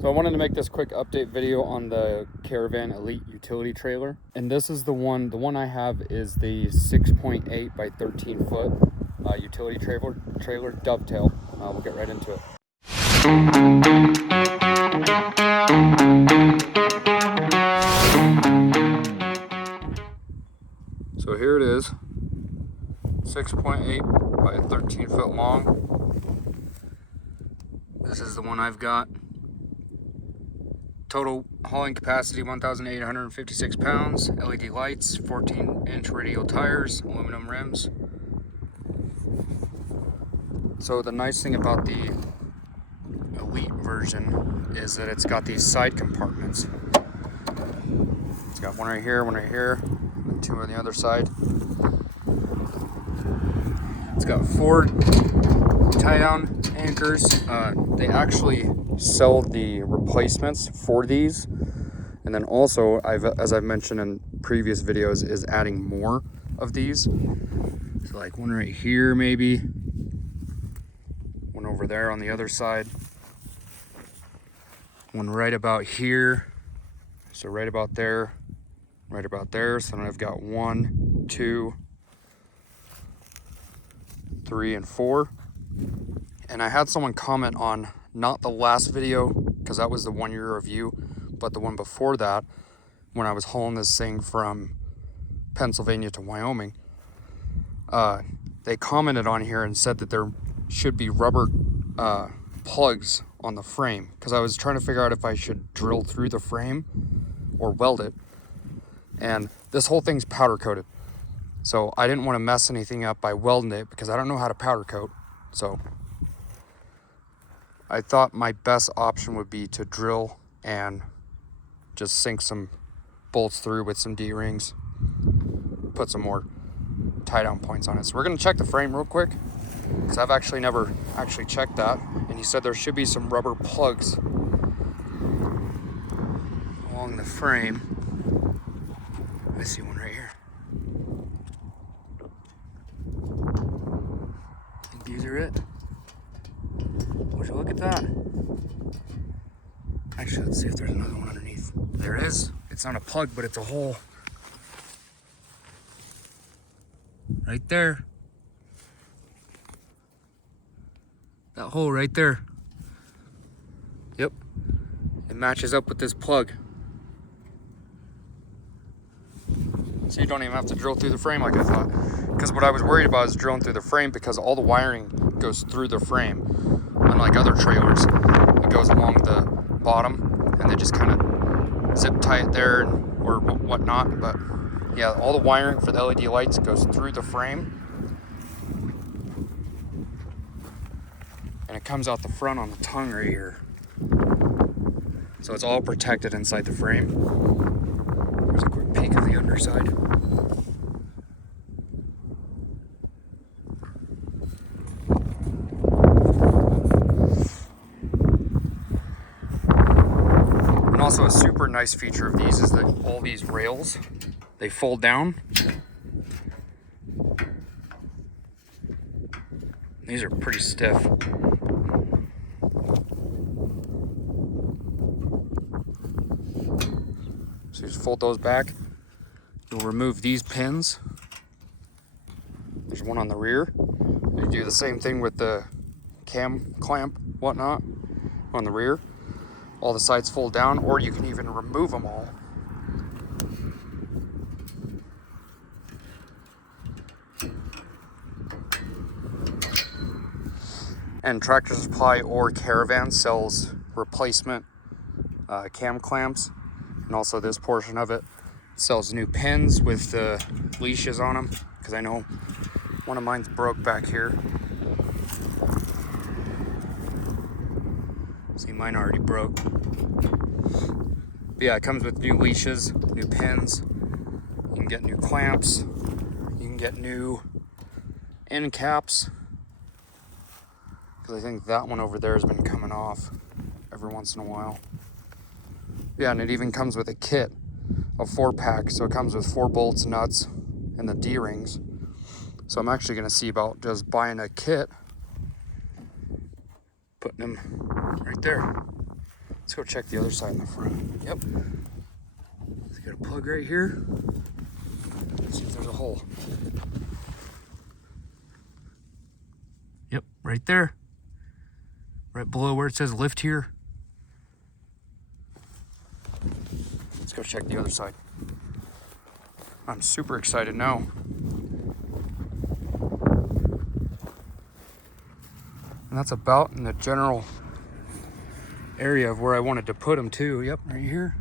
So I wanted to make this quick update video on the Karavan Elite utility trailer. And this is the one I have is the 6.8 by 13 foot utility trailer dovetail. We'll get right into it. So here it is, 6.8 by 13 foot long. This is the one I've got. Total hauling capacity 1,856 pounds, LED lights, 14-inch radial tires, aluminum rims. So the nice thing about the Elite version is that it's got these side compartments. It's got one right here, and two on the other side. It's got 4 tie-down anchors. They actually sell the replacements for these, and then also as I've mentioned in previous videos, is adding more of these. So like one right here, maybe one over there on the other side, one right about here, so right about there, right about there. So then I've got 1, 2, 3, and 4. And I had someone comment on, not the last video, because that was the 1-year review, but the one before that, when I was hauling this thing from Pennsylvania to Wyoming. They commented on here and said that there should be rubber plugs on the frame, because I was trying to figure out if I should drill through the frame or weld it. And this whole thing's powder coated, so I didn't want to mess anything up by welding it, because I don't know how to powder coat. So I thought my best option would be to drill and just sink some bolts through with some D-rings, put some more tie-down points on it. So we're going to check the frame real quick, because I've actually never actually checked that. And he said there should be some rubber plugs along the frame. I see one right here. I think these are it. Would you look at that? Actually, let's see if there's another one underneath. There it is. It's not a plug, but it's a hole. Right there. That hole right there. Yep. It matches up with this plug. So you don't even have to drill through the frame like I thought. Because what I was worried about is drilling through the frame, because all the wiring goes through the frame. Unlike other trailers, it goes along the bottom and they just kind of zip tie it there or whatnot. But yeah, all the wiring for the LED lights goes through the frame, and it comes out the front on the tongue right here. So it's all protected inside the frame. There's a quick peek of the underside. Also, a super nice feature of these is that all these rails, they fold down. These are pretty stiff. So you just fold those back. You'll remove these pins. There's one on the rear. You do the same thing with the cam clamp, whatnot, on the rear. All the sides fold down, or you can even remove them all. And Tractor Supply or Karavan sells replacement cam clamps, and also this portion of it sells new pins with the leashes on them, because I know one of mine's broke back here. See, mine already broke. But yeah, it comes with new leashes, new pins. You can get new clamps. You can get new end caps. Because I think that one over there has been coming off every once in a while. Yeah, and it even comes with a kit, a 4-pack. So it comes with 4 bolts, nuts, and the D-rings. So I'm actually going to see about just buying a kit, putting them right there. Let's go check the other side in the front. Yep. Let's get a plug right here. Let's see if there's a hole. Yep, right there. Right below where it says lift here. Let's go check the other side. I'm super excited now. And that's about in the general area of where I wanted to put them too. Yep, right here.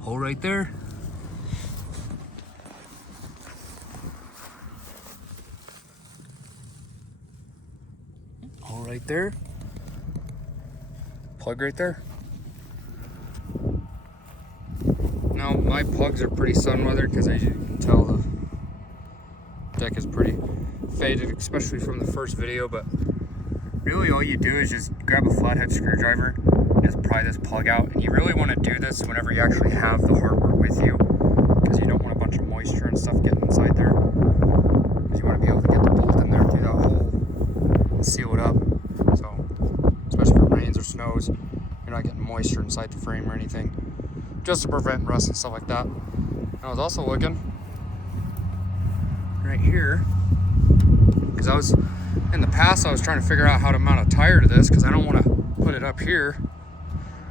Hole right there. Hole right there. Plug right there. Now my plugs are pretty sun weathered because as you can tell the deck is pretty faded, especially from the first video, but really all you do is just grab a flathead screwdriver and just pry this plug out. And you really want to do this whenever you actually have the hardware with you, because you don't want a bunch of moisture and stuff getting inside there, because you want to be able to get the bolt in there through that hole and seal it up. So especially if it rains or snows, you're not getting moisture inside the frame or anything, just to prevent rust and stuff like that. And I was also looking right here, because I was in the past I was trying to figure out how to mount a tire to this, because I don't want to put it up here.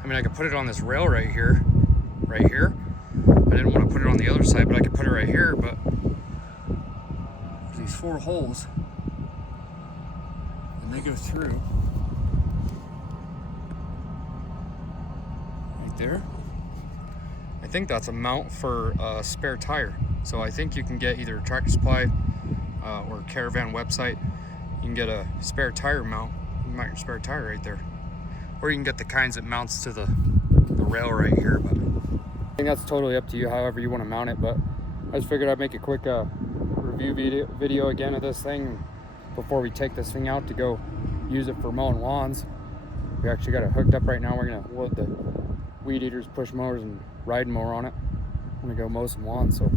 I mean, I could put it on this rail right here. I didn't want to put it on the other side, but I could put it right here. But there's these 4 holes and they go through right there. I think that's a mount for a spare tire. So I think you can get either Tractor Supply or Karavan website. You can get a spare tire mount. You can mount your spare tire right there. Or you can get the kinds that mounts to the rail right here. But I think that's totally up to you, however you want to mount it. But I just figured I'd make a quick review video again of this thing before we take this thing out to go use it for mowing lawns. We actually got it hooked up right now. We're gonna load the weed eaters, push mowers, and riding mower on it. I'm gonna go mow some lawns. So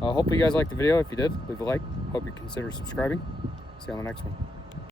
hopefully you guys liked the video. If you did, leave a like. Hope you consider subscribing. See you on the next one.